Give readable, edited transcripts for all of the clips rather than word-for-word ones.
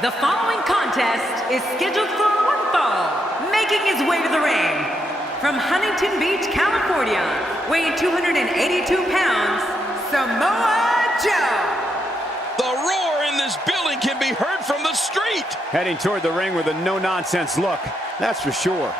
The following contest is scheduled for one fall. Making his way to the ring, from Huntington Beach, California, weighing 282 pounds, Samoa Joe. The roar in this building can be heard from the street. Heading toward the ring with a no-nonsense look, that's for sure.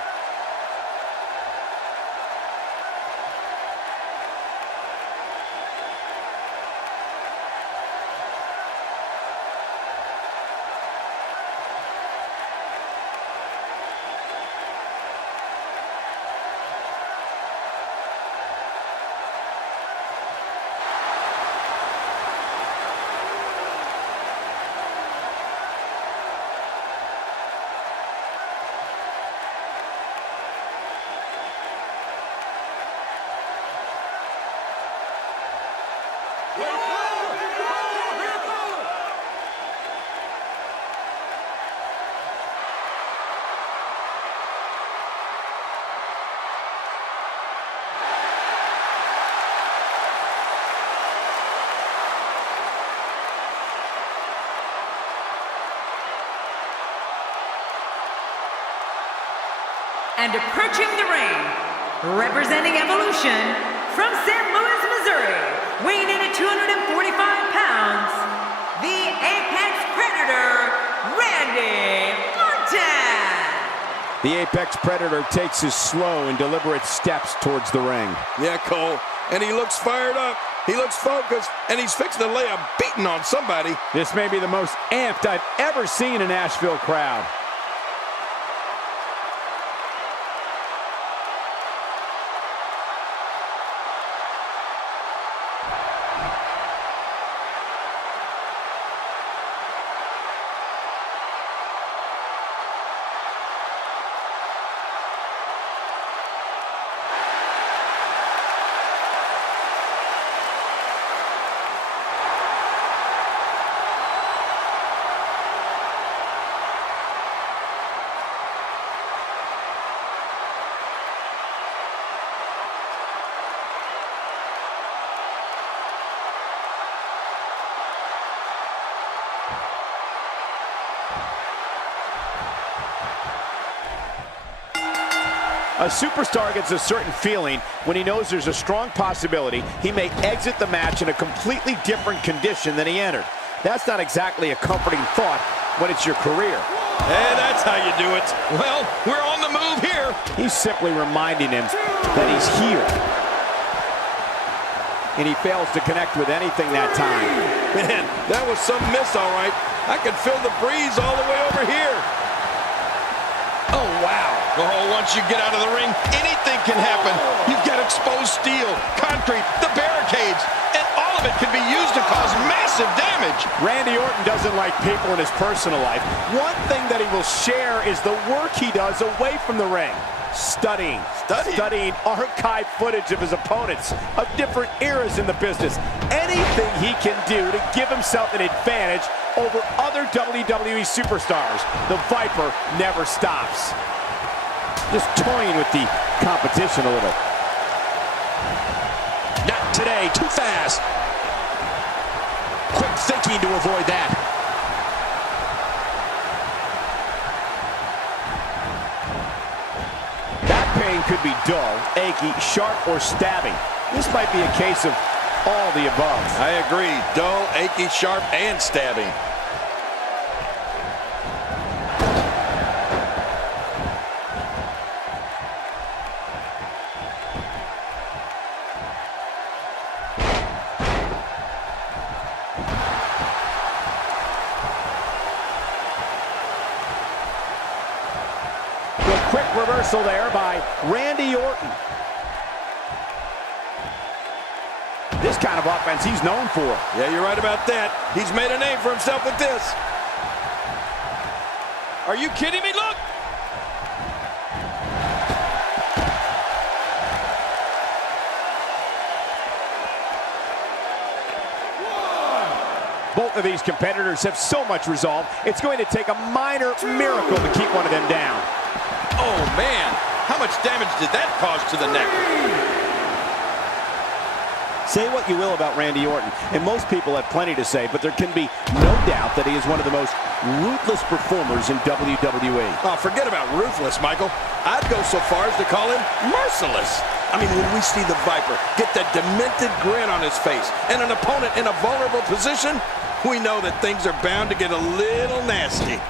And approaching the ring, representing Evolution, from St. Louis, Missouri, weighing in at 245 pounds, the Apex Predator, Randy Orton. The Apex Predator takes his slow and deliberate steps towards the ring. Yeah, Cole, and he looks fired up. He looks focused, and he's fixing to lay a beating on somebody. This may be the most amped I've ever seen a Nashville crowd. A superstar gets a certain feeling when he knows there's a strong possibility he may exit the match in a completely different condition than he entered. That's not exactly a comforting thought when it's your career. Hey, that's how you do it. Well, we're on the move here. He's simply reminding him that he's here. And he fails to connect with anything that time. Man, that was some miss, all right. I can feel the breeze all the way over here. Oh, wow. Oh, once you get out of the ring, anything can happen. You've got exposed steel, concrete, the barricades, and all of it can be used to cause massive damage. Randy Orton doesn't like people in his personal life. One thing that he will share is the work he does away from the ring. Studying archive footage of his opponents of different eras in the business. Anything he can do to give himself an advantage over other WWE superstars. The Viper never stops. Just toying with the competition a little. Not today, too fast. Quick thinking to avoid that. That pain could be dull, achy, sharp, or stabbing. This might be a case of all the above. I agree. Dull, achy, sharp, and stabbing. Quick reversal there by Randy Orton. This kind of offense he's known for. Yeah, you're right about that. He's made a name for himself with this. Are you kidding me? Look! Both of these competitors have so much resolve, it's going to take a minor miracle to keep one of them down. Oh, man. How much damage did that cause to the neck? Say what you will about Randy Orton, and most people have plenty to say, but there can be no doubt that he is one of the most ruthless performers in WWE. Oh, forget about ruthless, Michael. I'd go so far as to call him merciless. I mean, when we see the Viper get that demented grin on his face and an opponent in a vulnerable position, we know that things are bound to get a little nasty.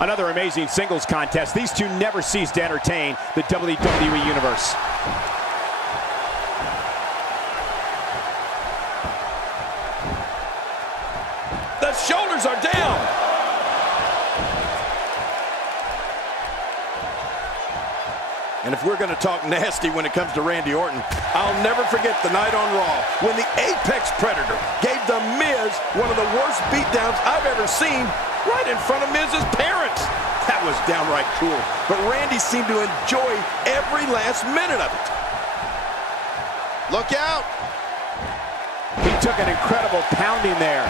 Another amazing singles contest. These two never cease to entertain the WWE Universe. The shoulders are down. And if we're going to talk nasty when it comes to Randy Orton, I'll never forget the night on Raw when the Apex Predator gave The Miz one of the worst beatdowns I've ever seen right in front of Miz's parents. That was downright cool, but Randy seemed to enjoy every last minute of it. Look out! He took an incredible pounding there.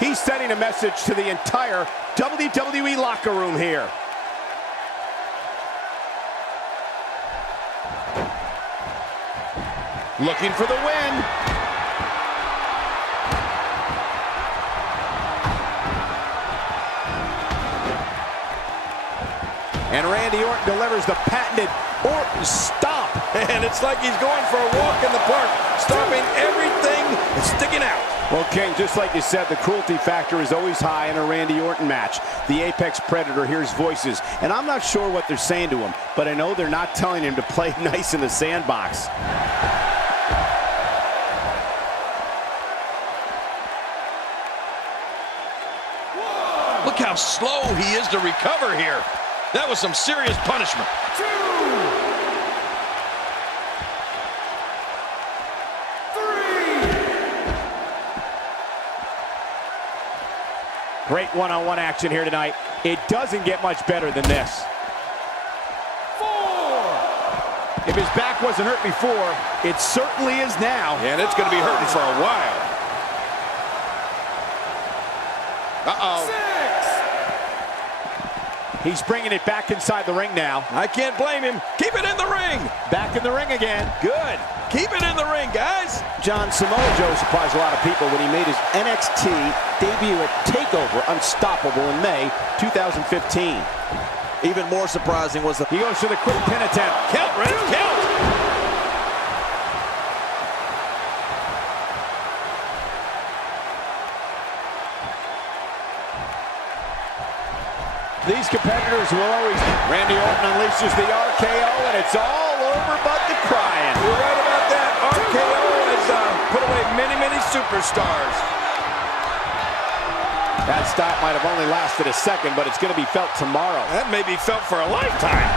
He's sending a message to the entire WWE locker room here. Looking for the win. And Randy Orton delivers the patented Orton stomp. And it's like he's going for a walk in the park, stomping everything and sticking out. Well, King, just like you said, the cruelty factor is always high in a Randy Orton match. The Apex Predator hears voices, and I'm not sure what they're saying to him, but I know they're not telling him to play nice in the sandbox. Look how slow he is to recover here. That was some serious punishment. Great one-on-one action here tonight. It doesn't get much better than this. 4. If his back wasn't hurt before, it certainly is now. And it's going to be hurting for a while. Uh-oh. 6. He's bringing it back inside the ring now. I can't blame him. Keep it in the ring. Back in the ring again. Good. Keep it in the ring, guys. John, Samoa Joe surprised a lot of people when he made his NXT debut at TakeOver Unstoppable in May 2015. Even more surprising was the... He goes for the quick pin attempt. Count, Red, count. These competitors will always... Randy Orton unleashes the RKO, and it's all over but the crying. You're right about that. RKO has put away many, many superstars. That stop might have only lasted a second, but it's going to be felt tomorrow. That may be felt for a lifetime.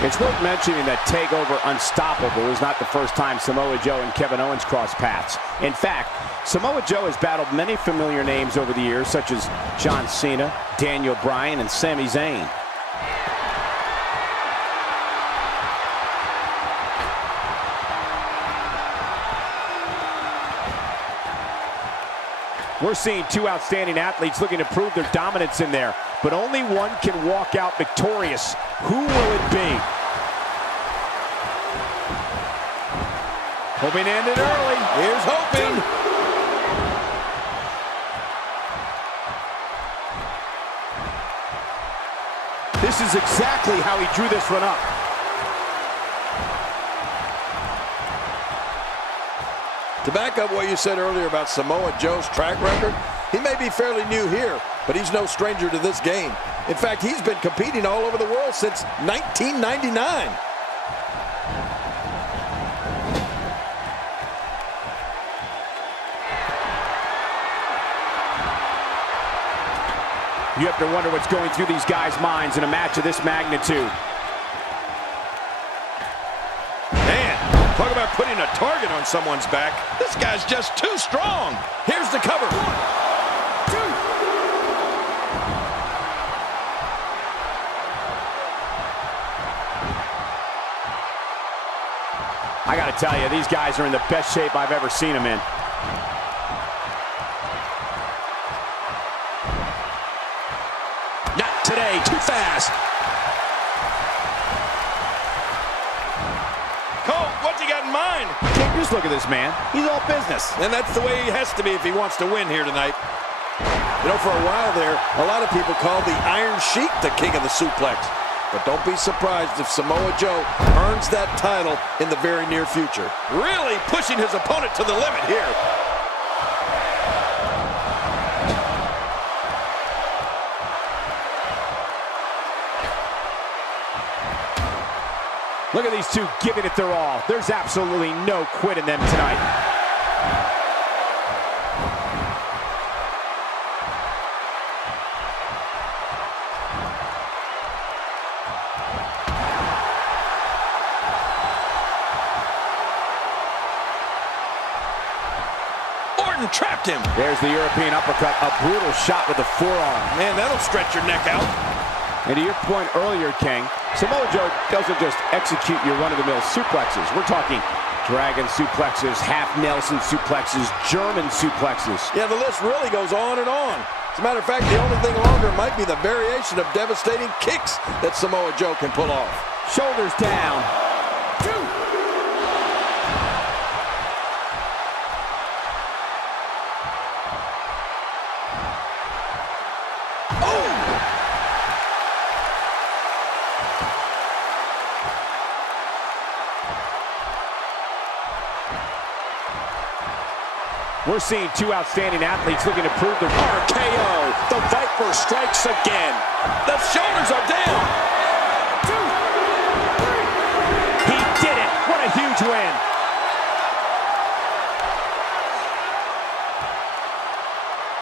It's worth mentioning that TakeOver Unstoppable is not the first time Samoa Joe and Kevin Owens crossed paths. In fact, Samoa Joe has battled many familiar names over the years, such as John Cena, Daniel Bryan, and Sami Zayn. We're seeing two outstanding athletes looking to prove their dominance in there, but only one can walk out victorious. Who will it be? Hoping to end it early. Here's hoping. This is exactly how he drew this one up. To back up what you said earlier about Samoa Joe's track record, he may be fairly new here, but he's no stranger to this game. In fact, he's been competing all over the world since 1999. You have to wonder what's going through these guys' minds in a match of this magnitude. Talk about putting a target on someone's back. This guy's just too strong. Here's the cover. 1, 2. I gotta tell you, these guys are in the best shape I've ever seen them in. Not today, too fast. Cole, what's he got in mind? King, just look at this man. He's all business. And that's the way he has to be if he wants to win here tonight. You know, for a while there, a lot of people called the Iron Sheik the king of the suplex. But don't be surprised if Samoa Joe earns that title in the very near future. Really pushing his opponent to the limit here. Look at these two giving it their all. There's absolutely no quit in them tonight. Orton trapped him. There's the European uppercut, a brutal shot with the forearm. Man, that'll stretch your neck out. And to your point earlier, King, Samoa Joe doesn't just execute your run-of-the-mill suplexes. We're talking dragon suplexes, half Nelson suplexes, German suplexes. Yeah, the list really goes on and on. As a matter of fact, the only thing longer might be the variation of devastating kicks that Samoa Joe can pull off. Shoulders down. We're seeing two outstanding athletes looking to prove their RKO. The Viper strikes again. The shoulders are down.